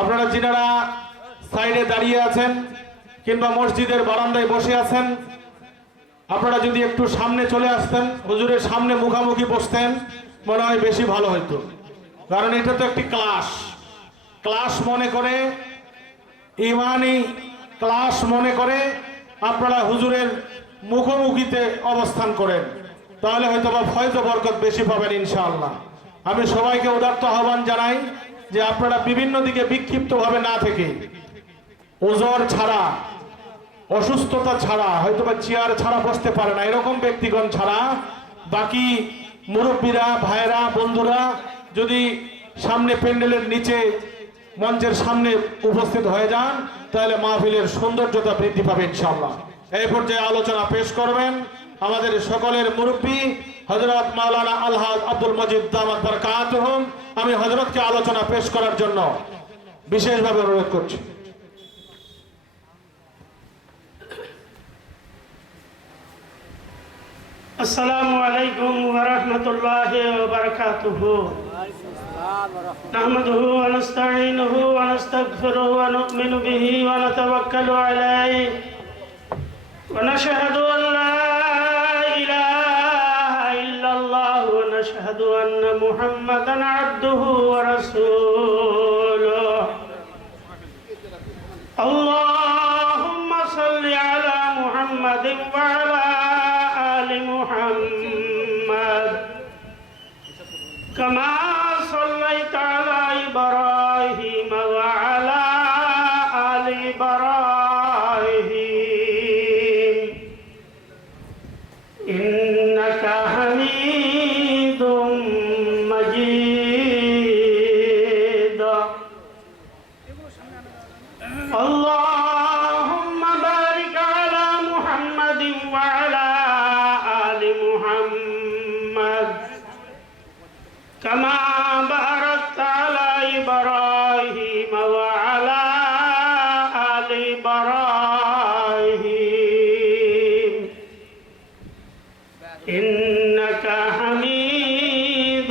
আপনারা যিনারা সাইডে দাঁড়িয়ে আছেন কিংবা মসজিদের বারান্দায় বসে আছেন, আপনারা যদি একটু সামনে চলে আসতেন, হুজুরের সামনে মুখামুখি বসতেন, মনে হয় বেশি ভালো হতো। কারণ এটা তো একটি ক্লাস মনে করে, ইমানি ক্লাস মনে করে আপনারা হুজুরের মুখোমুখিতে অবস্থান করেন, তাহলে হয়তো বা ফয়জ বরকত বেশি পাবেন ইনশাআল্লাহ। আমি সবাইকে উদাত্ত আহ্বান জানাই যে আপনারা বিভিন্ন দিকে বিক্ষিপ্তভাবে না থেকে, ওজর ছাড়া, অসুস্থতা ছাড়া, হয়তো বা চেয়ার ছাড়া বসতে পারে না এরকম ব্যক্তিগণ ছাড়া বাকি মুরব্বীরা, ভাইরা, বন্ধুরা যদি সামনে প্যান্ডেলের নিচে মঞ্চের সামনে উপস্থিত হয়ে যান, তাহলে মাহফিলের সৌন্দর্যতা বৃদ্ধি পাবে ইনশাআল্লাহ। এই পর্যায়ে আলোচনা পেশ করবেন আমাদের সকলের মুরব্বী হযরত মাওলানা আলহাজ আব্দুল মজিদ দামাত বরকাতুহুম। আমি হযরতকে আলোচনা পেশ করার জন্য বিশেষভাবে অনুরোধ করছি। अस्सलामु अलैकुम व रहमतुल्लाहि व बरकातुहू। नहमदुहु व नस्तईनुहु व नस्तगफिरुहु व नु'मिनु बिही व नतवक्कलु अलैहि व नशहदु अन ला इलाहा इल्लल्लाह व नशहदु अन्ना मुहम्मदन अब्दुहु व रसूलुहु। अल्लाहुम्मा सल्लि अला मुहम्मदिन व अला محمد كما صليت على إبراهيم وعلى آل إبراهيم إنك حميد مجيد. اللهم بارك على محمد وعلى محمد كما باركت على إبراهيم وعلى آل إبراهيم إنك حميد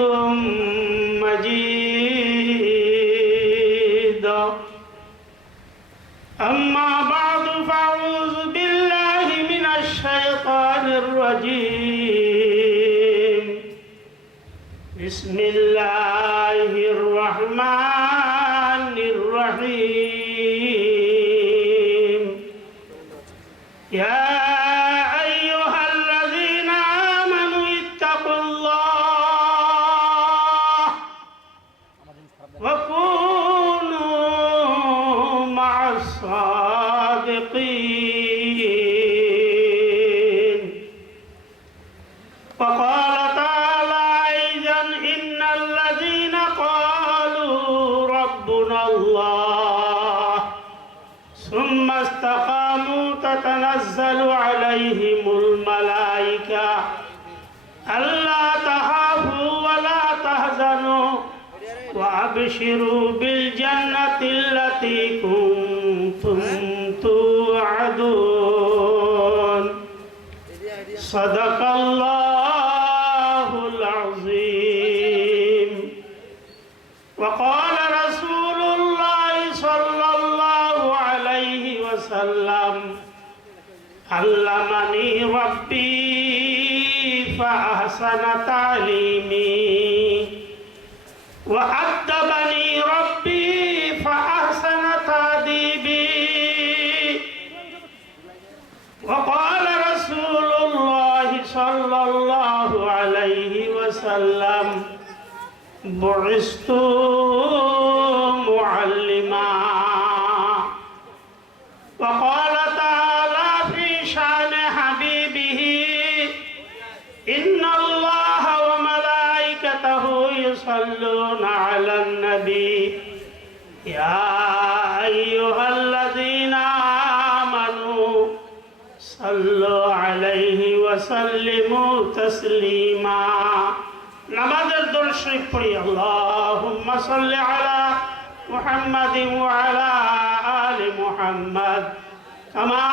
مجيد. أما بعد فأعوذ بالله من الشيطان الرجيم. بسم الله الرحمن الرحيم. يا أيها الذين آمنوا اتقوا الله وكونوا مع الصادقين. وقال تعالى أيضا إن الذين قالوا ربنا الله ثم استقاموا تتنزل عليهم الملائكة ألا تخافوا ولا تحزنوا وأبشروا بالجنة التي كنتم توعدون. صدق الله العظيم. وقال رسول الله صلى الله عليه وسلم علمني ربي فأحسن تعليمي وأدبني ربي فأحسن تأديبي. وقال رسول الله صلى الله عليه وسلم بعثت معلما. وقال تعالى في شان حبيبه إن الله وملائكته يصلون على النبي يا أيها الذين آمنوا صلوا عليه وسلموا تسليما. نماذج دور شريف پڑھی. اللهم صل على محمد وعلى آل محمد كما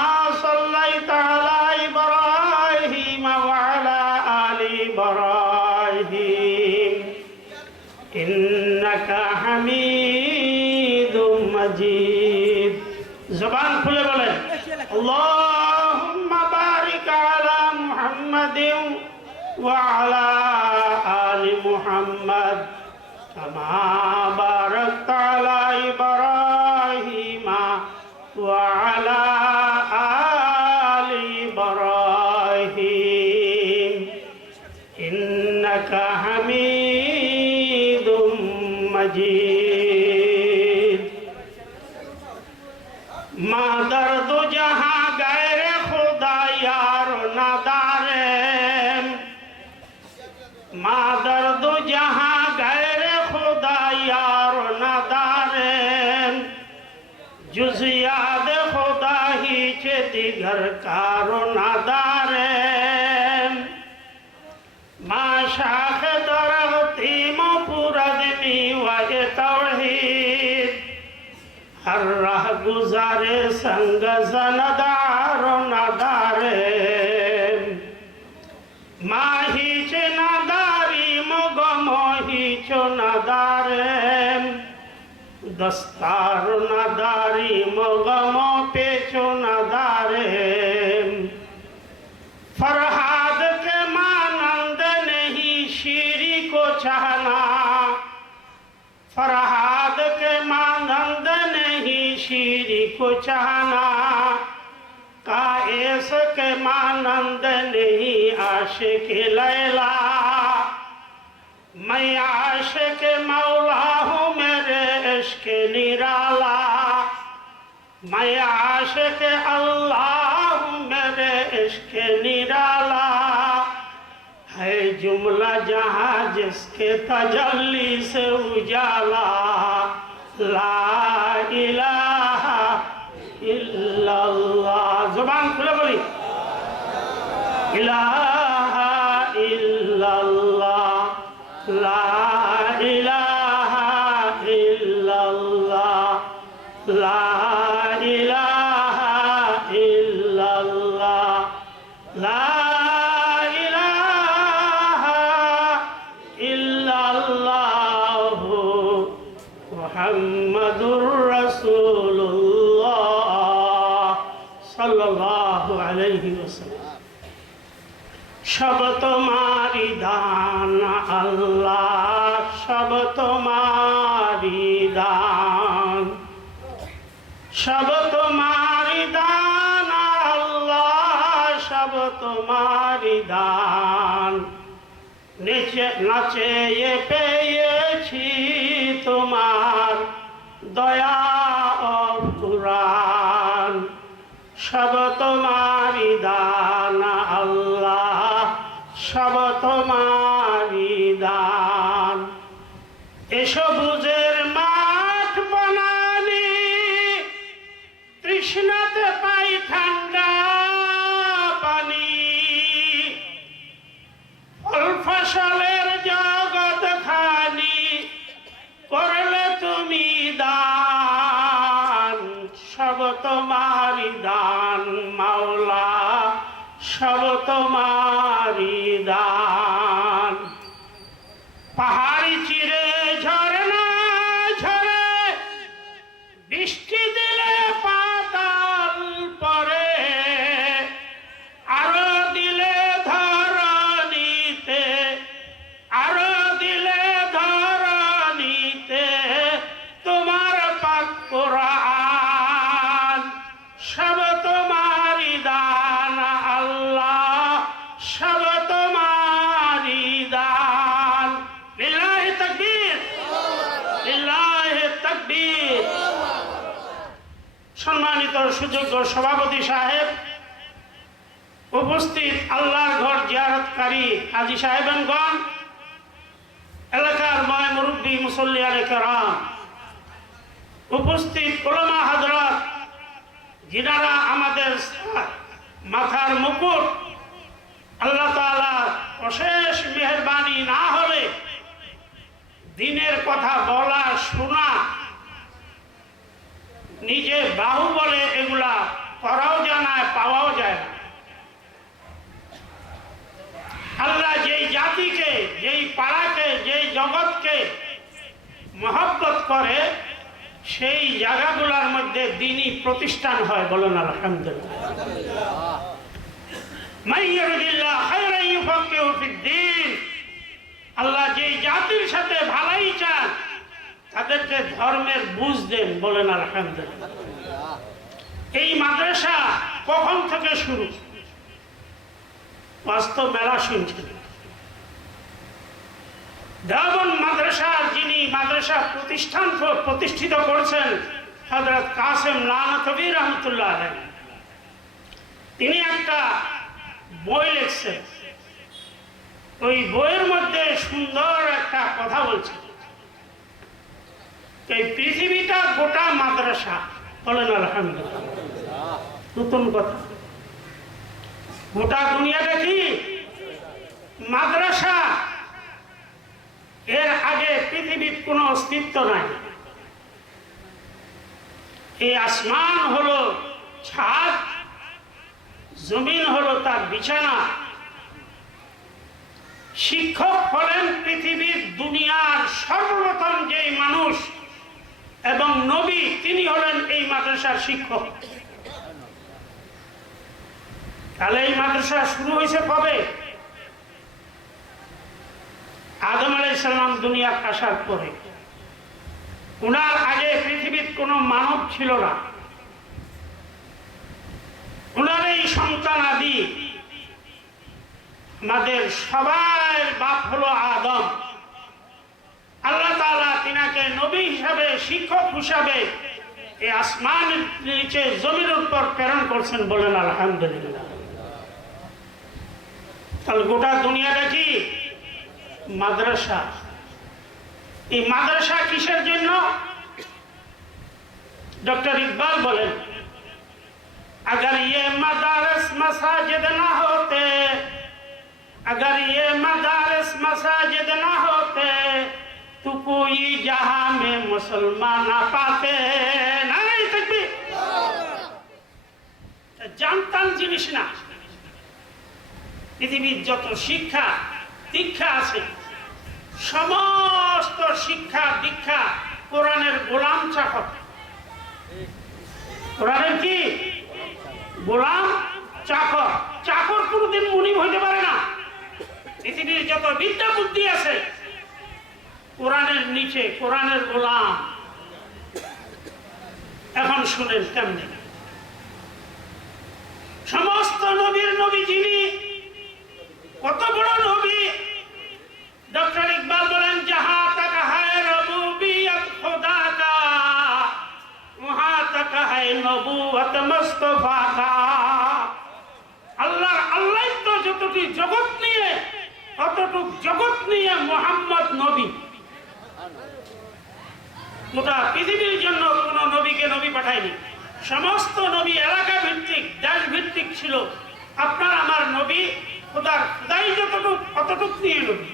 صليت على إبراهيم وعلى آل إبراهيم إنك حميد জবান খুলে বলেন আল্লাহুম্মা বারিক আলা মুহাম্মাদিন ওয়া আলা আলি মুহাম্মাদ কামা বারাকতা আলা ইব্রাহিম ওয়া আলা আলি ইব্রাহিম ইন্নাকা হামিদুম মাজিদ। মা দর্দ জাহা গায়রে খুদা ইয়ার নাদারে, মা দর্দ জাহা গায়রে খুদা ইয়ার নাদারে, जुज़ियाद खुदा ही चे दिगर कारो नादारे। माँ शाख दरगती मुपुरदमी वाजे तौहीद, हर राह गुजारे संग ज़नदारो नादारे। माँ ही चे नादारी मुगमो ही चो नादारे, दस्तार नदारी मगमो पेचो नदारे। फरहाद के मानंद नहीं शीरी को चाहना, फरहाद के मानंद नहीं शीरी को चाहना, कायस के मानंद नहीं आशिक लैला। मैं आशिक मौला हूँ मेरे इश्क निराला, मैं आशिक अल्लाह हूँ मेरे इश्क निराला। है जुमला जहाँ जिसके तजल्ली से उजाला, ला इलाहा इल्लल्लाह। जुबान खुले बोली इलाहा इल्लल्लाह, ला इलाहा इल्लल्लाह, ला इलाहा इल्लल्लाह, ला इलाहा इल्लल्लाह मुहम्मदुर रसूलुल्लाह सल्लल्लाहु अलैहि वसल्लम। सब तुम्हारी दान अल्लाह, सब तुम्हारी दान, सब तुम्हारी दान अल्लाह, सब तुम्हारी दान। নিচে নাচে পেয়েছি তোমার দয়া অফুরান, সব তোমারি দান আল্লাহ, সব তোমারি দান। এসো বুঝের মাঠ বনানি, তৃষ্ণাতে পাই ঠান্ডা পানি। ফল ফসলের জগৎ খানি করলে তুমি দান, সব তোমারি দান মাওলা, সব তোমারি দান। পাহাড়ি চিরে ঝরনা ঝরে, বৃষ্টি দিলে পাতাল পরে, আরো দিলে ধরণীতে, আরো দিলে ধরণীতে তোমার পাক কোরআন। সব তোমারি দান আল্লাহ, সব তোমারি দান। লিল্লাহি তাকবীর, লিল্লাহি তাকবীর। সম্মানিত সুযোগ্য সভাপতি সাহেব, উপস্থিত আল্লাহর ঘর জিয়ারতকারী হাজী সাহেবানগণ, এলাকার ময় মুরব্বী মুসল্লিয়ানে কেরাম, উপস্থিত উলামা হযরত, যিনারা আমাদের মাথার মুকুট। আল্লাহ তাআলার অশেষ মেহেরবানি না হলে দিনের কথা বলা শোনা, নিজে বাহু বলে এগুলা করাও যায় না, পাওয়াও যায় না। আল্লাহ যেই জাতিকে, যেই পাড়াকে, যেই জগৎকে মহব্বত করে, সেই জায়গাগুলোর মধ্যে দ্বীনি প্রতিষ্ঠান হয়, বলেন আলহামদুলিল্লাহ। মাইয়ারুদিল্লাহ খায়রান ইউফাক্কিহু ফিদ্দীন, আল্লাহ যেই জাতির সাথে ভালাই চান তাদেরকে ধর্মের বুঝ দেন, বলেন আলহামদুলিল্লাহ। এই মাদ্রাসা কখন থেকে শুরু? বাস্তব মেলা শুনছেন। দেওবন্দ মাদ্রাসার যিনি মাদ্রাসা প্রতিষ্ঠিত করেছেন হযরত কাসেম নানতবী রহমতুল্লাহ আলাইহি, তিনি একটা বই লিখছেন। ওই বইয়ের মধ্যে সুন্দর একটা কথা বলছেন, এই পৃথিবীটা গোটা মাদ্রাসা, বলেন আলহামদুলিল্লাহ। নতুন কথা, গোটা দুনিয়াটা কি মাদ্রাসা। এর আগে পৃথিবীর কোনো অস্তিত্ব নাই। এই আসমান হলো ছাদ, জমিন হলো তার বিছানা। শিক্ষক হলেন পৃথিবীর দুনিয়ার সর্বপ্রথম যেই মানুষ এবং নবী, তিনি হলেন এই মাদ্রাসার শিক্ষক। তাহলে এই মাদ্রাসা শুরু হয়েছে কবে? আদম আলাইহিস সালাম দুনিয়া আসার পরে। উনার আগে পৃথিবীর কোনো মানব ছিল না। উনার এই সন্তান আদি, আমাদের সবার বাপ হলো আদম। আল্লাহ তাআলা তিনাকে নবী হিসাবে, শিক্ষক হিসাবে এই আসমানের নিচে জমির উপর প্রেরণ করছেন, বলেন আলহামদুলিল্লাহ। তাহলে গোটা দুনিয়াটা কি মাদ্রাসা। এই মাদ্রাসা কিসের জন্য? डॉक्टर इकबाल बोले, अगर ये मदारस मसाजिद ना होते, अगर ये मदारस मसाजिद ना होते तो कोई जहां में मुसलमान ना पाते। नहीं तकबीर। जानताम जिनिस ना পৃথিবীর যত শিক্ষা দীক্ষা আছে, সমস্ত শিক্ষা দীক্ষা কোরআনের গোলাম চাকর। কোরআনের কি গোলাম চাকর। চাকর কোনদিন মুনিব হইতে পারে না। পৃথিবীর যত বিদ্যা বুদ্ধি আছে কোরআনের নিচে, কোরআনের গোলাম। এখন শুনেন কেমনে সমস্ত নবীর নবী যিনি, কত বড় নবী। ডক্টর ইকবাল বলেন, জাহা তক হ্যায় রবুবিয়ত খুদা কা ওহা তক হ্যায় নবুয়ত মুস্তাফা কা। আল্লাহ তো যতটুকু জগৎ নিয়ে, ততটুকু জগৎ নিয়ে মুহাম্মদ নবী। গোটা পৃথিবীর জন্য কোন নবীকে নবী পাঠায়নি। সমস্ত নবী এলাকা ভিত্তিক, দেশ ভিত্তিক ছিল। আপনার আমার নবী খোদাই যতটুক অতটুক নিয়ে নবী।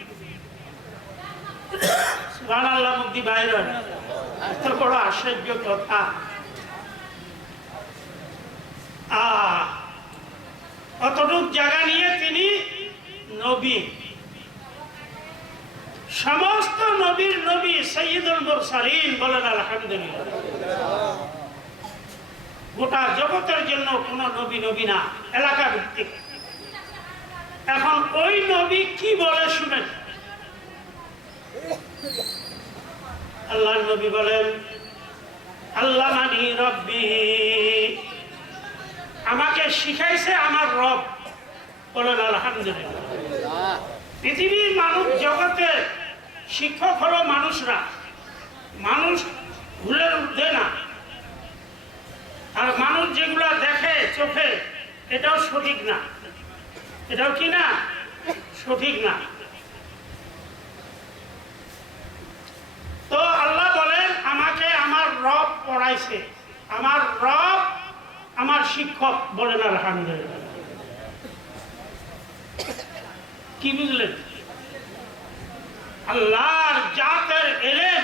সুবহানাল্লাহ। মুক্তি বাইরে এত বড় আশ্চর্য কথা। অতটুক জায়গা নিয়ে তিনি নবী। সমস্ত নবীর নবী সাইয়্যিদুল মুরসালিন, বলেন আলহামদুলিল্লাহ। গোটা জগতের জন্য কোন নবী নবী না, এলাকা ভিত্তিক। এখন ওই নবী কি বলে শুনেন। আল্লাহ নবী বলেন, আল্লামানি রব্বি, আমাকে শিখাইছে আমার রব, বলেন আলহামদুলিল্লাহ। পৃথিবীর মানুষ জগতে শিক্ষক হলো মানুষরা। মানুষ ভুলের ঊর্ধ্বে না। আর মানুষ যেগুলা দেখে চোখে, এটাও সঠিক না। এটাও কি না সঠিক না। তো আল্লাহ বলেন, আমাকে আমার রব পড়াইছে, আমার রব আমার শিক্ষক, বলেন আলহামদুলিল্লাহ। কি বুঝলেন? আল্লাহর জাতের এলেন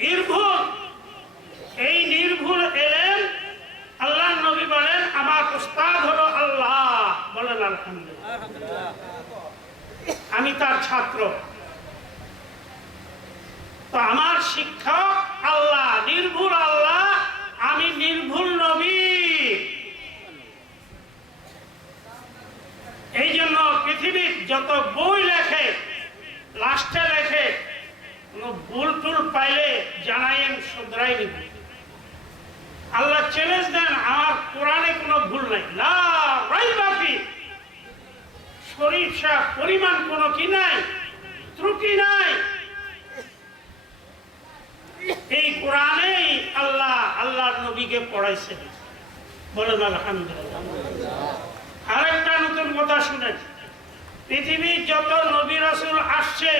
নির্ভুল। এই নির্ভুল এলেন আল্লাহ নবী বলেন, আমার উস্তাদ হলো আল্লাহ, বলেন আলহামদুলিল্লাহ। আমি তার ছাত্র। তো আমার শিক্ষক আল্লাহ নির্ভুল। দিব। আল্লাহ চ্যালেঞ্জ দেন, আমার কোরআনে কোনো ভুল নাই, লা রাইবা ফি, সরিষা পরিমাণ কোনো কি নাই, ত্রুটি নাই। এই কোরআনেই আল্লাহর নবীকে পড়াইছেন, বলেন আলহামদুলিল্লাহ। আরেকটা নতুন কথা শুনেন, পৃথিবীর যত নবী রাসূল আসছে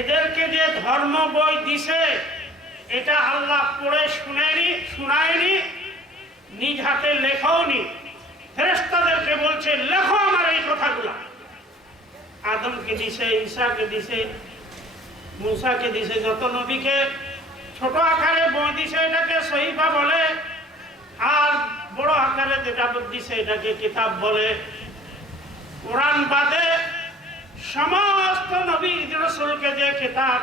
এদেরকে যে ধর্ম বই দিছে এটা আল্লাহ পড়ে শুনায়নি, নিজ হাতে লেখাওনি। ফেরেশতাদেরকে বলছে লেখো আমার এই কথাগুলা। আদমকে দিছে, ঈসাকে দিছে, মুসাকে দিছে, যত নবীকে ছোট আকারে বই দিছে এটাকে সহিফা বলে, আর বড় আকারে যেটা দিছে এটাকে কিতাব বলে। কোরআন বাদে সমস্ত নবী রাসূলকে যে কিতাব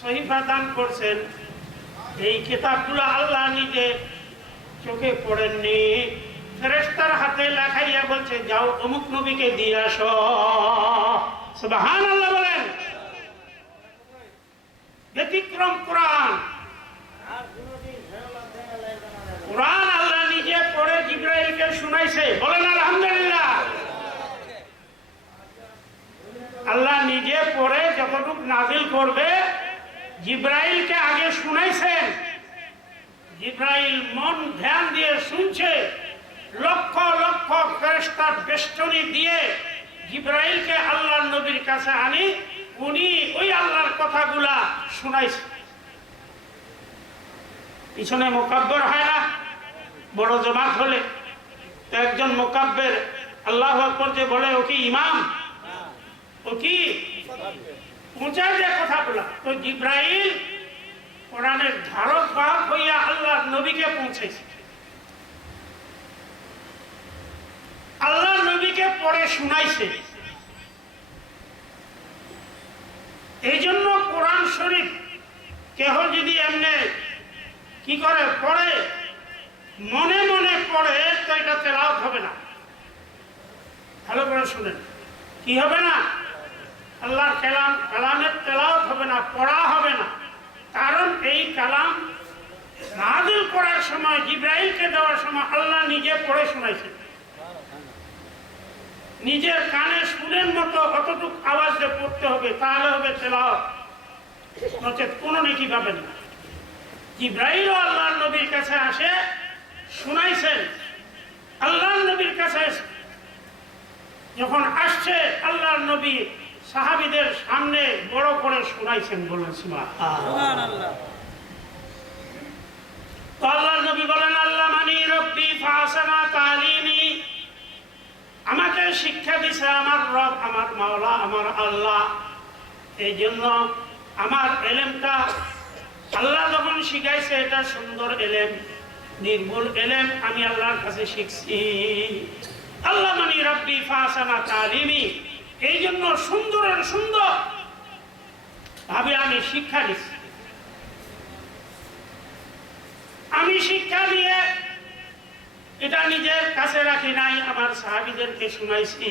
সহিফা দান করছেন এই কিতাবগুলো আল্লাহ নিজে চোখে পড়েননি, ফেরেশতার হাতে লেখাইয়া বলছে যাও অমুক নবীকে দিয়ে আসো। সুবহানাল্লাহ বলেন। ব্যতিক্রম কোরআন, কোরআন আল্লাহ নিজে পড়ে জিবরাইলকে শুনাইছে, বলেন আলহামদুলিল্লাহ। আল্লাহ নিজে পড়ে যতটুকু নাজিল করবে জিবরাইলকে আগে শুনাইছেন। জিবরাইল মন ধ্যান দিয়ে শুনছে, লক্ষ লক্ষ ফেরেশতার বেষ্টনী দিয়ে জিবরাইলকে আল্লাহর নবীর কাছে আনি উনি ওই আল্লাহর কথাগুলা শুনাইছে। পিছনে মুকাব্বির হয় না, বড় জমাত হলে তো একজন মুকাব্বির আল্লাহু আকবার যে বলে ও কি ইমাম, ও কি পৌঁছায় যে কথাগুলা, তো জিবরাইল কোরআনের ধারক বাহক হইয়া আল্লাহর নবীকে পৌঁছাইছে, আল্লাহর নবীকে পড়ে শুনাইছে। এই জন্য কোরআন শরীফ কেহ যদি এমনি কি করে পড়ে, মনে মনে পড়ে, তো এটা তেলাওয়াত হবে না। ভালো করে শুনেন, কি হবে না? আল্লাহর কালামের তেলাওয়াত হবে না, পড়া হবে না। কারণ এই কালাম নাযিল করার সময়, জিবরাইলকে দেওয়ার সময় আল্লাহ নিজে পড়ে শোনাইছেন। নিজের কানে শুনের মতো অতটুক আওয়াজ দিয়ে পড়তে হবে, তাহলে হবে তেলাওয়াত, নচেত কোনো নেকি পাবেন না। জিবরাইলও আল্লাহর নবীর কাছে আসে শুনাইছেন, আল্লাহর নবীর কাছে যখন আসছে আল্লাহর নবী সাহাবীদের সামনে বড় করে শুনাইছেন, বলেন সুবহানাল্লাহ। তো আল্লাহর নবী বলেন আল্লামানি রব্বি ফাহসানা তালিমি, আমাকে শিক্ষা দিছে আমার রব, আমার মাওলা, আমার আল্লাহ। এই জন্য আমার এলেমটা আল্লাহ যখন শিখাইছে এটা সুন্দর এলেম, নির্ভুল এলেম আমি আল্লাহর কাছে শিখছি। আল্লামানি রব্বি ফাহসানা তালিমি, এই জন্য সুন্দরের সুন্দর ভাবে আমি শিক্ষা দিচ্ছি। আমি শিক্ষা দিয়ে এটা নিজের কাছে রাখি নাই, আমার সাহাবীদেরকে শুনাইছি।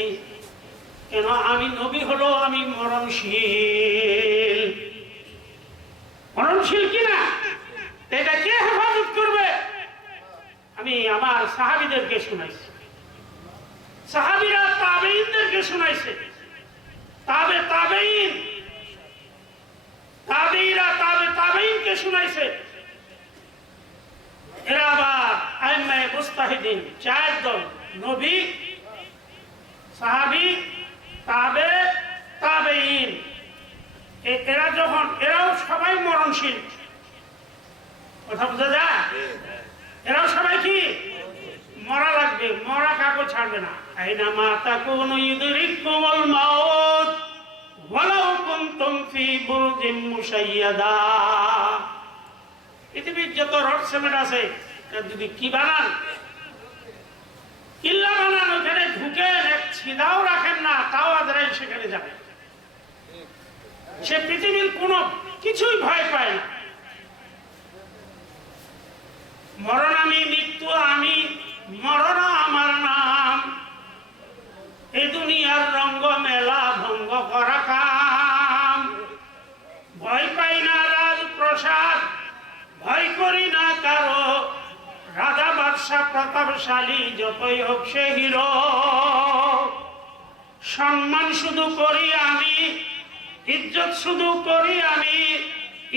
কেন? আমি নবী হলো আমি মরণশীল, মরণশীল কিনা এটা কে হেফাজত করবে? আমি আমার সাহাবীদেরকে শুনাইছি, সাহাবীরা তাবেঈনদেরকে শুনাইছে, তাবেঈন তাবেঈরা তাবেঈনকে শুনাইছে। এরা আবার আইম্মায়ে মুজতাহিদিন, চার দল, নবী, সাহাবী, তাবেঈন। এরা যখন, এরাও সবাই মরণশীল, কথা বোঝা যায়? এরাও সবাই কি মরা লাগবে, মরা কাকো ছাড়বে না। আইনামা তাকুনু ইউদরিকুমুল মাউত ওয়ালাউ কুনতুম ফি বুরুজিন মুশাইয়াদা। পৃথিবীর যত রড সিমেন্ট আছে যদি কি বানান, কিল্লা বানান, ওখানে ঢুকেন, এক ছিদাও রাখেন না, তাও আজরাইল সেখানে যাবে। সে পৃথিবীর কোনো কিছুই ভয় পায় না। মরণ আমি, মৃত্যু আমি, মরণ আমার নাম, এই দুনিয়ার রঙ্গ মেলা ভঙ্গ করা কাম। ভয় পাই না রাজপ্রসাদ, ভয় করি না কারো, রাজা বাদশা প্রতাপশালী যতই হোক সে হিরো। সম্মান শুধু করি আমি, ইজ্জত শুধু করি আমি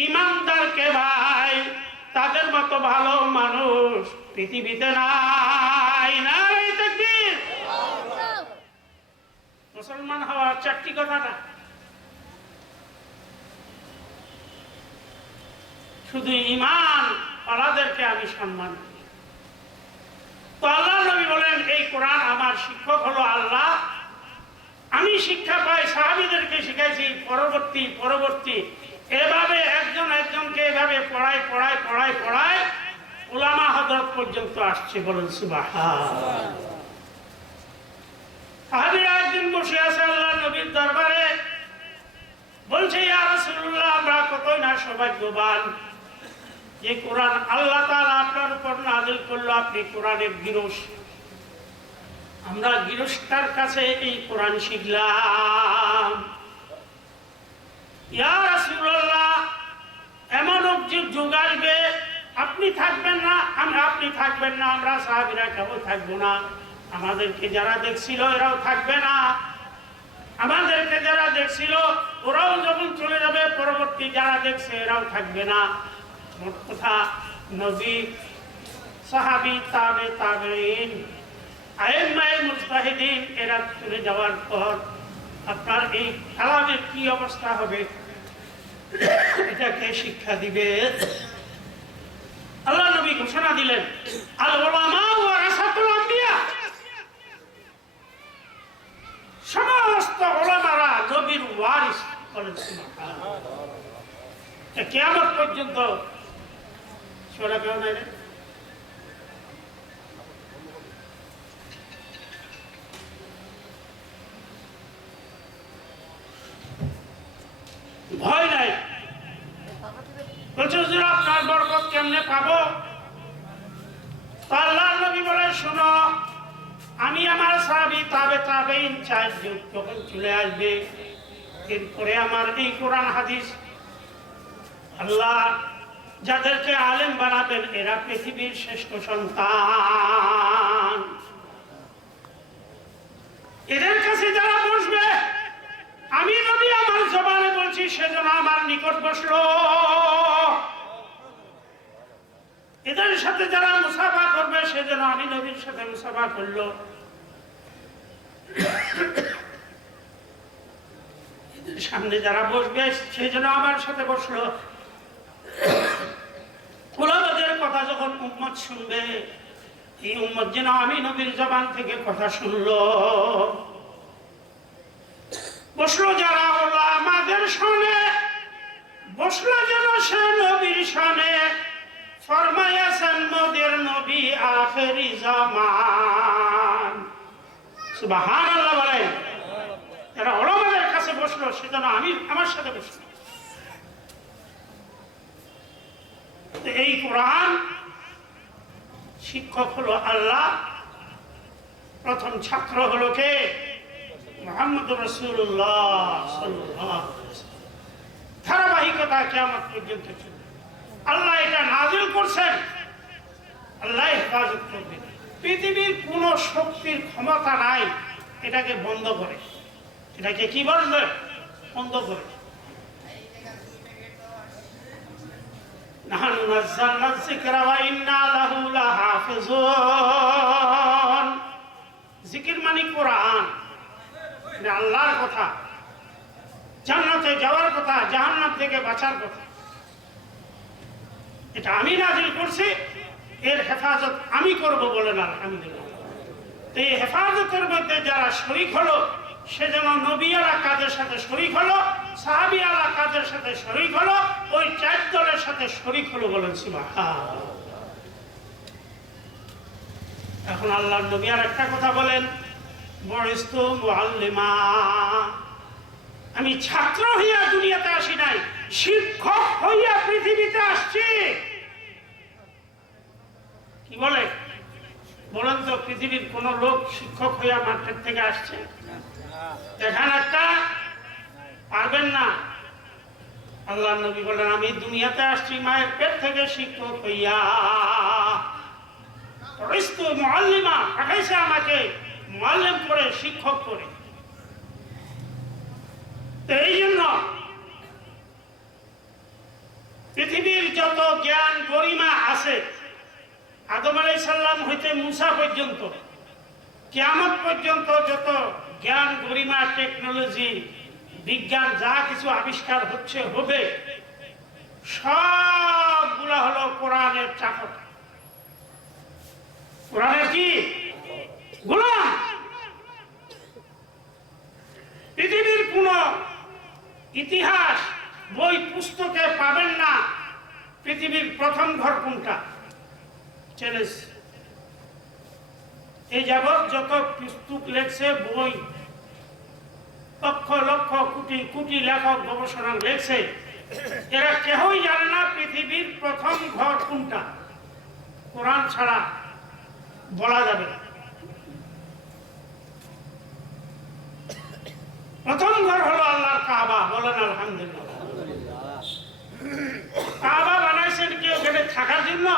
ইমানদারকে ভাই, তাদের মতো ভালো মানুষ পৃথিবীতে নাই। নাই তাকবীর। মুসলমান হওয়ার চারটি কথাটা, শুধু ইমান ওয়ালাদেরকে আমি সম্মান করি। তো আল্লাহ নবী বলেন এই কোরআন আমার শিক্ষক হলো আল্লাহ, আমি শিক্ষা পাই সাহাবীদেরকে শিখাইছি, পরবর্তী এভাবে একজন একজনকে এভাবে পড়ায় উলামা হযরত পর্যন্ত আসছে। বলেন সুবহানাল্লাহ। সাহাবীরা একদিন বসে আছে আল্লাহ নবীর দরবারে, বলছে ইয়া রাসূলুল্লাহ, আমরা কতই না সৌভাগ্যবান যে কোরআন আল্লাহ তাআলা আপনার উপর নাযিল করলো, আপনি কোরআনের গিরস। আমরা গৃহস্থার কাছে এই কোরআন শিখলাম। ইয়া রাসূলুল্লাহ, এমন যুগ আসবে আপনি থাকবেন না, আমরা সাহাবীরা কেউ থাকবো না। আমাদেরকে যারা দেখছিল এরাও থাকবে না, আমাদেরকে যারা দেখছিল ওরাও যখন চলে যাবে, পরবর্তী যারা দেখছে এরাও থাকবে না। মোট কথা নবী, সাহাবী, তাবেঈন, আইম্মায়ে মুজতাহিদিন এরা চলে যাওয়ার পর আপনার এই কালামের কি অবস্থা হবে, এটাকে শিক্ষা দিবে। আল্লাহ নবী ঘোষণা দিলেন, আল উলামা ওয়ারাসাতুল আম্বিয়া, সমস্ত উলামারা নবীর ওয়ারিস। বলেন সুবহানাল্লাহ। কিয়ামত পর্যন্ত সূরা কেউ নাই রে। ভয় নাই। বলছে হুজুর আপনার বরকত কেমনে পাবো? আল্লাহর নবী বলে শোনো, আমি আমার সাহাবী তাবেঈন চার যুগ যখন চলে আসবে, এরপরে আমার এই কোরআন হাদিস আল্লাহ যাদেরকে আলেম বানাবেন এরা পৃথিবীর শ্রেষ্ঠ সন্তান। এদের কাছে যারা বসবে, আমি নবী আমার জবানে বলছি সেজন্য আমার নিকট বসলো। এদের সাথে যারা মুসাফা করবে সেজন্য আমি নবীর সাথে মুসাফা করলো। এদের সামনে যারা বসবে সেজন্য আমার সাথে বসলো। উলামাদের কথা যখন উম্মত শুনবে, এই উম্মত যেন আমি নবীর জবান থেকে কথা শুনলো। বসলো যারা উলামাদের শুনে, বসলো যেন সে নবীর শুনে। ফরমায়াছেন মোদের নবী আখেরি জামান। সুবহানাল্লাহ বলেন। যারা উলামাদের কাছে বসলো সেজন্য আমি আমার সাথে বসলো। এই কোরআন শিক্ষক হলো আল্লাহ, প্রথম ছাত্র হলো কে? মুহাম্মদুর রাসূলুল্লাহ সাল্লাল্লাহু আলাইহি ওয়াসাল্লাম। ধারাবাহিকতা কিয়ামত পর্যন্ত চলবে। আল্লাহ এটা নাযিল করছেন, আল্লাহ হেফাজত করবে। পৃথিবীর কোন শক্তির ক্ষমতা নাই এটাকে বন্ধ করে। এটাকে কি বলবে? বন্ধ করে। নাহনু নাযালনা যিকরা ওয়া ইন্না লাহু লাহাফিজুন। জিকির মানে কোরআন, এটা আল্লাহর কথা, জান্নাতে যাওয়ার কথা, জাহান্নাম থেকে বাঁচার কথা। এটা আমি নাযিল করছি, এর হেফাজত আমি করব বলেন আলহামদুলিল্লাহ। তো এই হেফাজতের মধ্যে যারা শরীক হলো, সেজন্য নবীরা কাদের সাথে শরীক হলো, সাহাবীরা কাদের সাথে শরীক হলো, ওই চার দলের সাথে শরীক হলো। বলেন সুবহানাল্লাহ। এখন আল্লাহর নবী আর একটা কথা বলেন, বুইস্তু মুআল্লিমা, আমি ছাত্র হইয়া দুনিয়াতে আসি নাই, শিক্ষক হইয়া পৃথিবীতে আসছি। কি বলে বলেন তো, পৃথিবীর কোন লোক শিক্ষক হইয়া মার্কেট থেকে আসছে? দেখান একটা, পারবেন না। আল্লাহ নবী বলেন আমি দুনিয়াতে আসছি মায়ের পেট থেকে শিক্ষক হইয়া, মুআল্লিমা পাঠাইছে আমাকে মুআল্লিম করে, শিক্ষক করে। তো এই জন্য পৃথিবীর যত জ্ঞান গরিমা আছে, আদম আলাইহিস সালাম হইতে মুসা পর্যন্ত, কিয়ামত পর্যন্ত যত জ্ঞান গরিমা, টেকনোলজি, বিজ্ঞান যা কিছু আবিষ্কার হচ্ছে হবে, সবগুলা হলো কোরআনের চাকর। কোরআনের কি গোলাম। পৃথিবীর কোন ইতিহাস বই পুস্তকে পাবেন না পৃথিবীর প্রথম ঘর কোনটা। চ্যালেঞ্জ। এই যাবৎ যত পুস্তক লেখছে, বই লক্ষ লক্ষ কোটি কোটি লেখক গবেষণা লেখছে, এরা কেউই জানে না পৃথিবীর প্রথম ঘর কোনটা। কোরআন ছাড়া বলা যাবে না। প্রথম ঘর হলো আল্লাহর কাবা। বলেন আলহামদুলিল্লাহ। কাবা বানাইছেন কি ওখানে থাকার জন্য,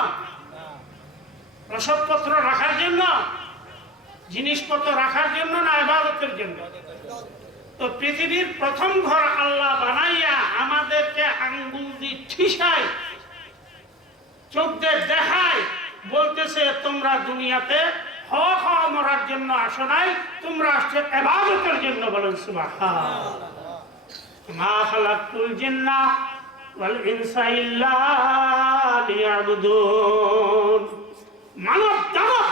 রসদপত্র রাখার জন্য, জিনিসপত্র রাখার জন্য, না ইবাদতের জন্য? তো পৃথিবীর প্রথম ঘর আল্লাহ বানাইয়া আমাদেরকে আঙ্গুল দিয়ে ঠিসায়, চোখ দিয়ে দেখায়, বলতেছে তোমরা দুনিয়াতে মরার জন্য আসো নাই, তোমরা আসছো ইবাদতের জন্য। বলেন সুবহানাল্লাহ। মা খালাকতুল জিন্না ওয়াল ইনসা ইল্লা লিয়াবুদুন। মানব দানব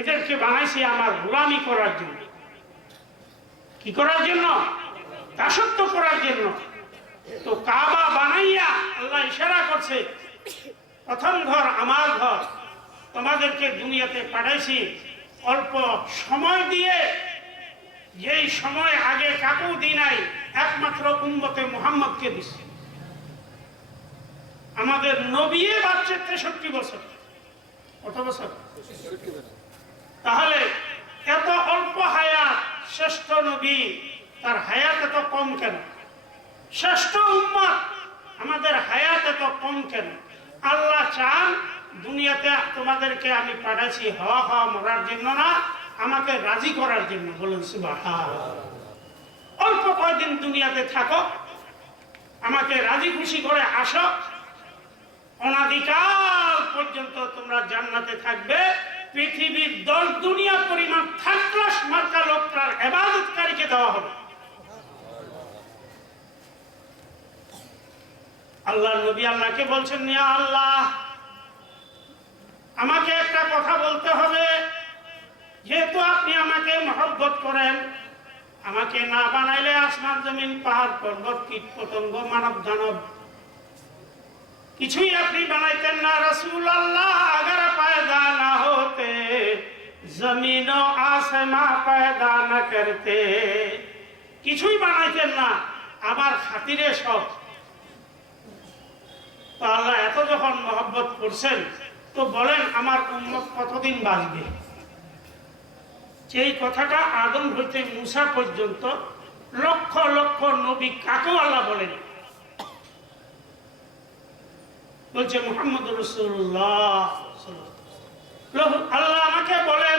এদেরকে বানাইছি আমার গোলামি করার জন্য। কি করার জন্য? দাসত্ব করার জন্য। তো কাবা বানাইয়া আল্লাহ ইশারা করছে, প্রথম ঘর আমার ঘর, তোমাদেরকে দুনিয়াতে পাঠাইছি অল্প সময় দিয়ে, যেই সময় আগে কাকেও দিই নাই, একমাত্র উম্মতে মুহাম্মদকে দিচ্ছে। আমাদের নবী বাচ্চা 63 বছর। কত বছর? তাহলে এত অল্প হায়াত, শ্রেষ্ঠ নবী, তার হায়াত এত কম কেন? শ্রেষ্ঠ উম্মত, আমাদের হায়াত এত কম কেন? আল্লাহ চান দুনিয়াতে তোমাদেরকে আমি পাঠাইছি মরার জন্য না, আমাকে রাজি করার জন্য। বলুন সুবহানাল্লাহ। অল্প কয়দিন দুনিয়াতে থাকো, আমাকে রাজি খুশি করে আসো, অনাদিকাল পর্যন্ত তোমরা জান্নাতে থাকবে। পৃথিবীর 10 দুনিয়া পরিমাণ থাকলাস মার্কা লোকটার ইবাদতকারীকে দেওয়া হবে। আল্লাহ নবী আল্লাহকে বলছেন, ইয়া আল্লাহ, আমাকে একটা কথা বলতে হবে। যেহেতু আপনি আমাকে মহব্বত করেন, আমাকে না বানাইলে আসমান জমিন পাহাড় পর্বত কীট পতঙ্গ মানব দানব কিছুই আপনি বানাইতেন না। রাসূলুল্লাহ अगर पैदा ना होते जमीन ও आसमां पैदा ना करते, কিছুই বানাইতেন না আমার খাতিরে সব। তো আল্লাহ এত যখন মহব্বত করছেন, তো বলেন আমার উম্মত কতদিন বাঁচবে? সেই কথাটা আদম হইতে মুসা পর্যন্ত লক্ষ লক্ষ নবী কাকেও আল্লাহ বলেন। বলছে মুহাম্মদুর রাসূলুল্লাহ। আল্লাহ আমাকে বলেন,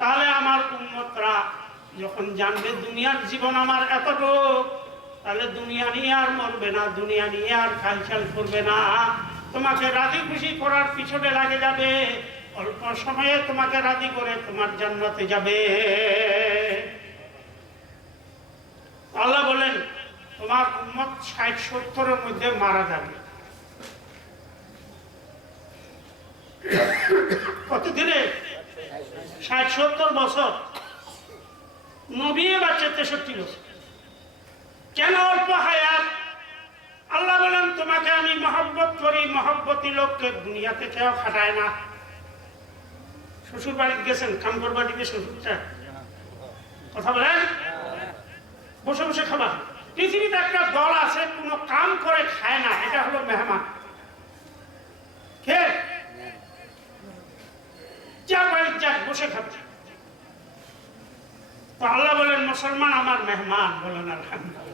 তাহলে আমার উম্মতরা যখন জানবে দুনিয়ার জীবন আমার এতটুকু, তাহলে দুনিয়া নিয়ে আর মরবে না, দুনিয়া নিয়ে আর খালখাল করবে না, তোমাকে রাজি খুশি করার পিছনে লাগে যাবে, অল্প সময়ে তোমাকে রাজি করে তোমার জান্নাতে যাবে। আল্লাহ বলেন তোমার উম্মত 60-70 মধ্যে মারা যাবে। কতদিনে? 60-70 বছর। নবী বাচ্চা 63 বছর। কেন অল্প হায়াত? আল্লাহ বলেন তোমাকে আমি মহব্বত করি, মহব্বতী লোককে দুনিয়াতে কেউ খাটায় না। শ্বশুর বাড়িতে গেছেন, কাম করবা দিবে শ্বশুরটা, কথা বলেন, বসে বসে খাবা। পৃথিবীতে একটা দল আছে কোনো কাম করে খায় না, এটা হলো মেহমান। খেয়ে যার বাড়িতে যাক বসে খাবে। তো আল্লাহ বলেন মুসলমান আমার মেহমান। বলেন আলহামদুলিল্লাহ।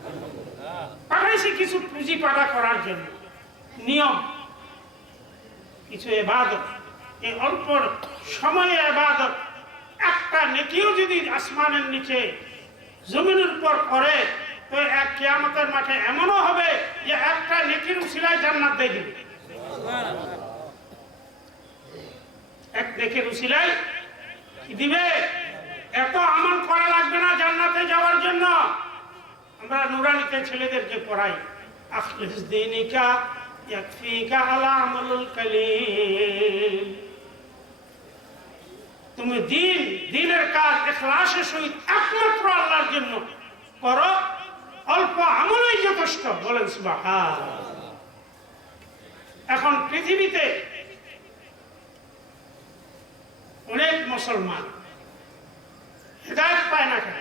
পাঠাইছি কিছু পুঁজি পাঠা করার জন্য, নিয়ম কিছু ইবাদত। এই অল্প সময়ে ইবাদত একটা নেকিও যদি আসমানের নিচে জমিনের উপর করে, তো এক কিয়ামতের মাঠে এমনও হবে যে একটা নেকির উসিলায় জান্নাত দিয়ে দিবে। এক নেকির উসিলায় কি দিবে? এত আমল করা লাগবে না জান্নাতে যাওয়ার জন্য। আমরা নুরানিতে ছেলেদেরকে পড়াই, আখলিস দীনিকা ইয়াকফিকা আলা আমালুল কালিল। তুমি দিনের কাজ ইখলাসের সহিত একমাত্র আল্লাহর জন্য করো, অল্প আমলই যথেষ্ট। বলেন সুবহানাল্লাহ। এখন পৃথিবীতে অনেক মুসলমান হিদায়াত পায় না কেন?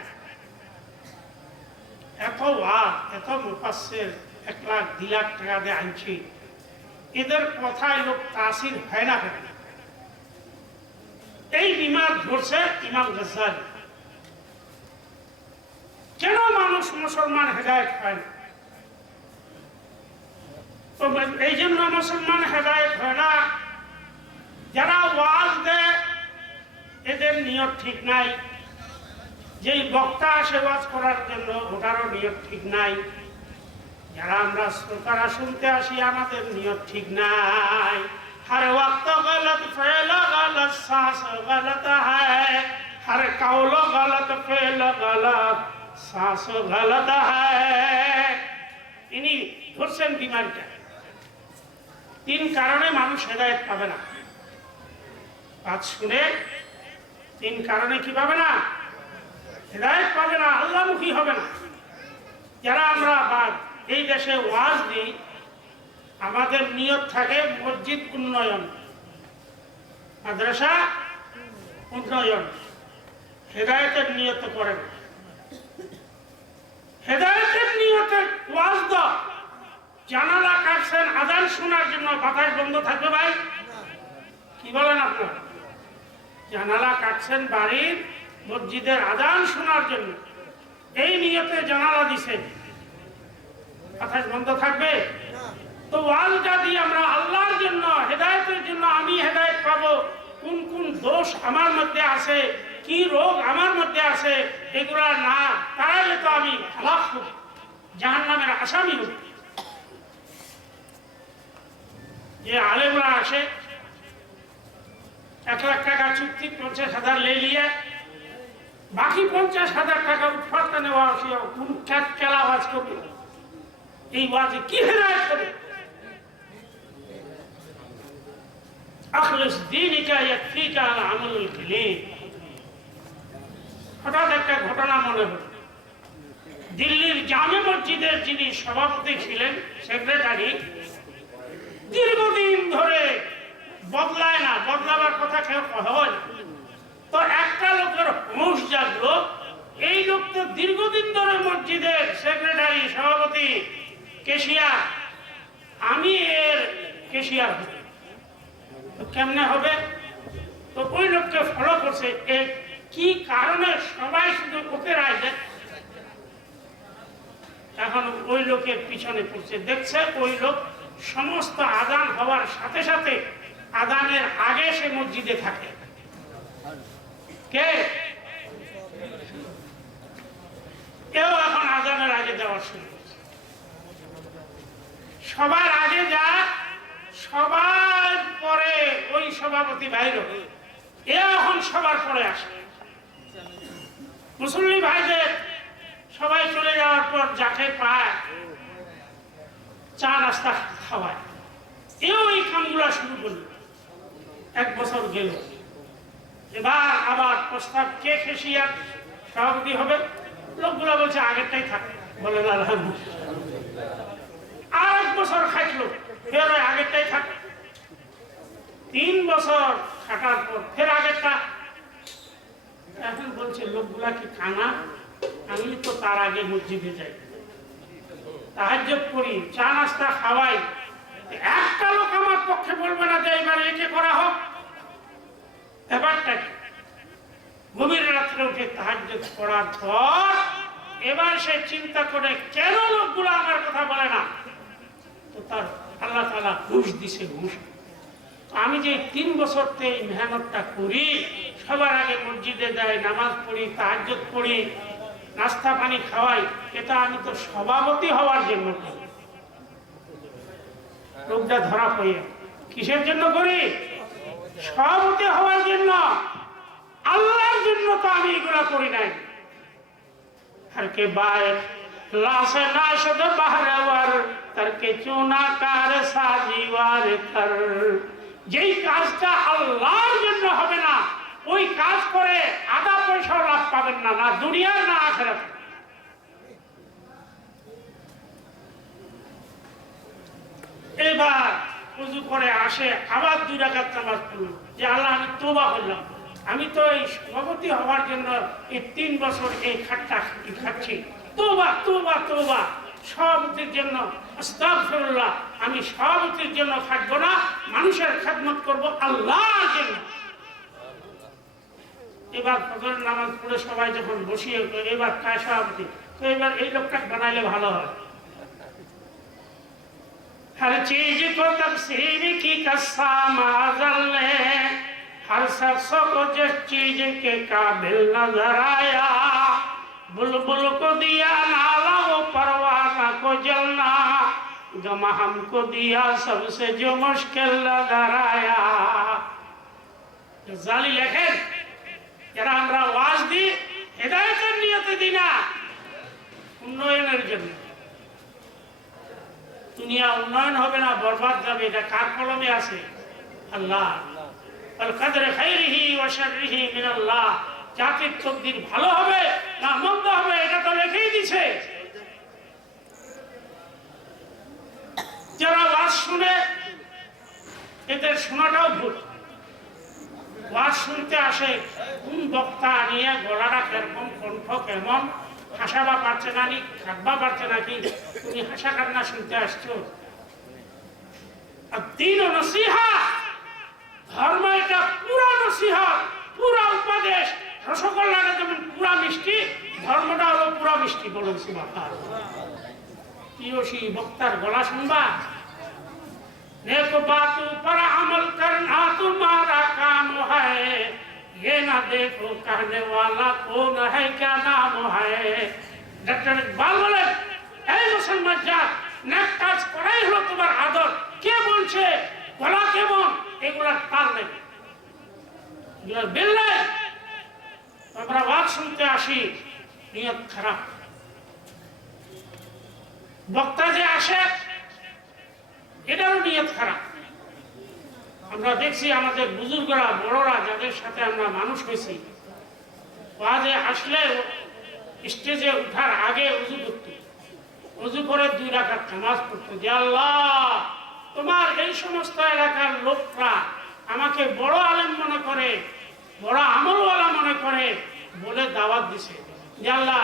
এত ওয়াজ, এত মুফাসসির, 1 লাখ 2 লাখ টাকা দিয়ে আনছি, এদের কথায় লোক তাসির হয় না কেন? এই বিমার ধরছে ইমাম গাজ্জালী। কেন মানুষ মুসলমান হেদায়েত পায় না? তো এই জন্য মুসলমান হেদায়েত হয় না, যারা ওয়াজ দেয় এদের নিয়ত ঠিক নাই, যেই বক্তা আসে ওয়াজ করার জন্য ওটারও নিয়ত ঠিক নাই, যারা আমরা শ্রোতারা শুনতে আসি আমাদের নিয়ত ঠিক নাই। हर वक्त गलत फेल गलत सांस गलत है, हर कौल गलत फेल गलत सांस गलत है। इन्हीं ধরছেন বিমানটা। 3 কারণে মানুষ হেদায়েত পাবে না। আজ শুনে 3 কারণে কি পাবে না? হেদায়েত পাবে না, আল্লাহমুখী হবে না। যারা আমরা এই দেশে ওয়াজ দিই, আমাদের নিয়ত থাকে মসজিদ উন্নয়ন, মাদ্রাসা উন্নয়ন, হেদায়েতের নিয়ত করেন। হেদায়েতের নিয়তে ওয়াজ দাও। জানালা কাটছেন আজান শোনার জন্য, বাতাস বন্ধ থাকবে ভাই? কি বলেন আপনারা? জানালা কাটছেন বাড়ির মসজিদের আজান শোনার জন্য, এই নিয়তে জানালা দিছেন, বাতাস বন্ধ থাকবে? তো ওয়াজটা দিয়ে আমরা আল্লাহর জন্য, হেদায়েতের জন্য, আমি হেদায়েত পাবো, কোন কোন দোষ আমার মধ্যে আছে, কি রোগ আমার মধ্যে আছে, এগুলা না তাহলে তো আমি হালাক হব, জাহান্নামের আসামি হব। যে আলেমরা আসে 1 লাখ টাকা চুক্তি, 50,000 লে লিয়ে বাকি 50,000 টাকা উৎপাদন নেওয়া আসে, কোন খেলা ওয়াজ করবে? এই ওয়াজে কি হেদায়েত হবে? আখলিস দীনিকা ইয়াকফিকা আলা আমালুল কালিল। হঠাৎ একটা ঘটনা মনে হল। দিল্লির জামে মসজিদের যিনি সভাপতি ছিলেন, সেক্রেটারি, দীর্ঘদিন ধরে বদলায় না, বদলাবার কথা কেউ হয় না। তো একটা লোকের হুঁশ জাগলো, এই লোক তো দীর্ঘদিন ধরে মসজিদের সেক্রেটারি, সভাপতি, কেশিয়ার, আমি এর কেশিয়ার হব, কেমনে হবে? তো ওই লোককে ফলো করছে। কি কারণে সবাই শুধু ওকে রায় দেয়? এখন ওই লোকের পিছনে পড়ছে, দেখছে ওই লোক সমস্ত আজান হওয়ার সাথে সাথে আজানের আগে সে মসজিদে থাকে। কে? কেউ এখন আজানের আগে যাওয়ার শুরু করছে। সবার আগে যা, সবার পরে ওই সভাপতি বাইর, এ এখন সবার পরে আসে। মুসল্লি ভাইদের সবাই চলে যাওয়ার পর যাকে পায় চা নাস্তা খাওয়ায়, এও এই কামগুলা শুরু করল। 1 বছর গেল, এবার আবার প্রস্তাব, কে কেশিয়ার সভাপতি হবে? লোকগুলা বলছে আগেরটাই থাকে, বলেন আলহামদুলিল্লাহ। আর 1 বছর খাইলো, ফের আগেরটাই থাকে। 3 বছর খাটার পর ফের আগেরটা। এখন বলছে লোকগুলা কি কানা? আমি তো তার আগে মসজিদে যাই, তাহাজ্জুদ করি, চা নাস্তা খাওয়াই, একটা লোক আমার পক্ষে বলবে না যে এবার একে করা হোক। ব্যাপারটা কি? গভীর রাত্রে উঠে তাহাজ্জুদ পড়ার পর এবার সে চিন্তা করে কেন লোকগুলো আমার কথা বলে না, তো তার আল্লাহ তাআলা ঘুষ দিছে, ঘুষ। আমি যে 3 বছরতে এই মেহনতটা করি, সবার আগে মসজিদে যাই, নামাজ পড়ি, তাহাজ্জুদ পড়ি, নাস্তা পানি খাওয়াই, এটা আমি তো সভাপতি হওয়ার জন্য করি। লোকটা ধরা পড়ে কিসের জন্য করি? সভাপতি হওয়ার জন্য, আল্লাহর জন্য তো আমি এগুলা করি নাই। হরকে বায় লাসে নাশদ বাহরওয়ার তারকে চুনাকার সাজিওয়ার কর। যেই কাজটা আল্লাহর জন্য হবে না, ওই কাজ করে আধা পয়সা লাভ পাবেন না, না দুনিয়ার না আখিরাতে। এবার ওযু করে আসে, আবার 2 রাকাত নামাজ পড়ল, যে আল্লাহ আমি তওবা করলাম, আমি তো এই সভাপতি হওয়ার জন্য এই 3 বছর এই খাট্টা খাচ্ছি, তওবা তওবা তওবা, সভাপতির জন্য আস্তাগফিরুল্লাহ, আমি সভাপতির জন্য খাটবো না, মানুষের খেদমত করব আল্লাহর জন্য। এবার ফজরের নামাজ পড়ে সবাই যখন বসিয়ে, এবার কায় সভাপতি, তো এবার এই লোকটা বানাইলে ভালো হয়। हर चीज को तकसीम की कसम आज़ल ने हर शख्स को जिस चीज के काबिल नजर आया, बुलबुल को दिया नाला वो परवाना को जलना, गमा हमको दिया सबसे जो मुश्किल नजर आया। জালি লেখেন, যারা আমরা ওয়াজ দিই হেদায়েতের নিয়তে দিই না, উন্নয়নের জন্য। দুনিয়া উন্নয়ন হবে না, বরবাদ যাবে, এটা কার কলমে আছে? আল্লাহ। আল কদর খাইরিহি ওয়া শাররিহি মিনাল্লাহ, জাতির তকদির ভালো হবে না মন্দ হবে এটা তো লিখেই দিয়েছে। যারা ওয়াজ শুনে, এদের শোনাটাও ভুল। ওয়াজ শুনতে আসে, কোন বক্তা নিয়ে গলাটা কেমন, কণ্ঠ কেমন, হাসাবা পারছে না, খাটবা পারছে নাকি, তুমি হাসা কান্না শুনতে আসছো? আর দ্বীন ও নসিহত, ধর্ম এটা পুরা নসিহত, পুরা উপদেশ। রসগোল্লাটা যেমন পুরা মিষ্টি, ধর্মটা হলো পুরা মিষ্টি। বলুন সুবহানাল্লাহ। প্রিয়সী বক্তার গলা শুনবা, नेक बातों पर अमल करना तुम्हारा काम है, ये ना देखो कहने वाला कौन है क्या नाम है। डॉक्टर इकबाल बोले, এই মুসলমান জাত, নেক কাজ করাই হলো তোমার আদর। কে বলছে গলা কেমন, এগুলা তার নেই, এগুলা বেল নাই। আমরা ওয়াজ শুনতে আসি, নিয়ত খারাপ। বক্তা যে আসে, এটারও নিয়ত খারাপ। আমরা দেখছি আমাদের বুজুর্গরা, বড়রা, যাদের সাথে আমরা মানুষ হয়েছি, ওয়াজে আসলে স্টেজে উঠার আগে উযু করত, উযু করে 2 রাকাত নামাজ পড়তো, যে আল্লাহ তোমার এই সমস্ত এলাকার লোকরা আমাকে বড় আলেম মনে করে, বড় আমলওয়ালা মনে করে বলে দাওয়াত দিছে, যে আল্লাহ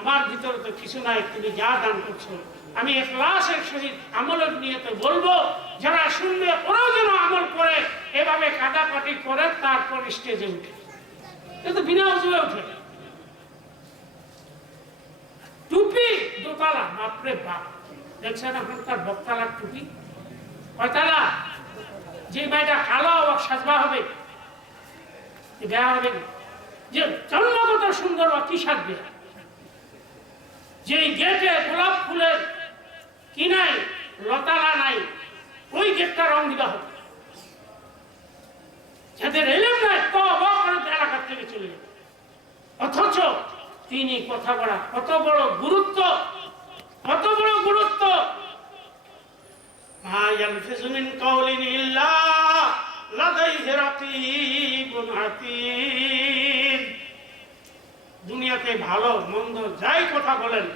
আমার ভিতরে তো কিছু নাই, তুমি যা দান করছো আমি ইখলাসের সহিত আমলের নিয়তে বলবো, যারা শুনবে ওরাও যেন আমল করে, এভাবে কাটাকাটি করে তারপর স্টেজে উঠে। কিন্তু বিনা উজুয়ে উঠে। টুপি দোতলা, বাপরে বাপ, দেখছেন এখনকার বক্তালার টুপি কয়তালা? যে ভাইটা কালো সাজবা হবে, দেয়া হবে না। যে জন্মগত সুন্দর কি সাজবে? যে গেটে গোলাপ ফুলের কি নাই, লতালা নাই, ওই গেটটা রং দিবা হবে। যাদের এলেম নাই, তওবা করে এলাকা থেকে চলে যাবে। অথচ তিনি কথা বলা কত বড় গুরুত্ব, কত বড় গুরুত্ব। মা ইয়ালফিযু মিন কাওলিন ইল্লা লাদাইহি রাকীবুন আতীদ। দুনিয়াতে ভালো মন্দ যাই কথা বলেন,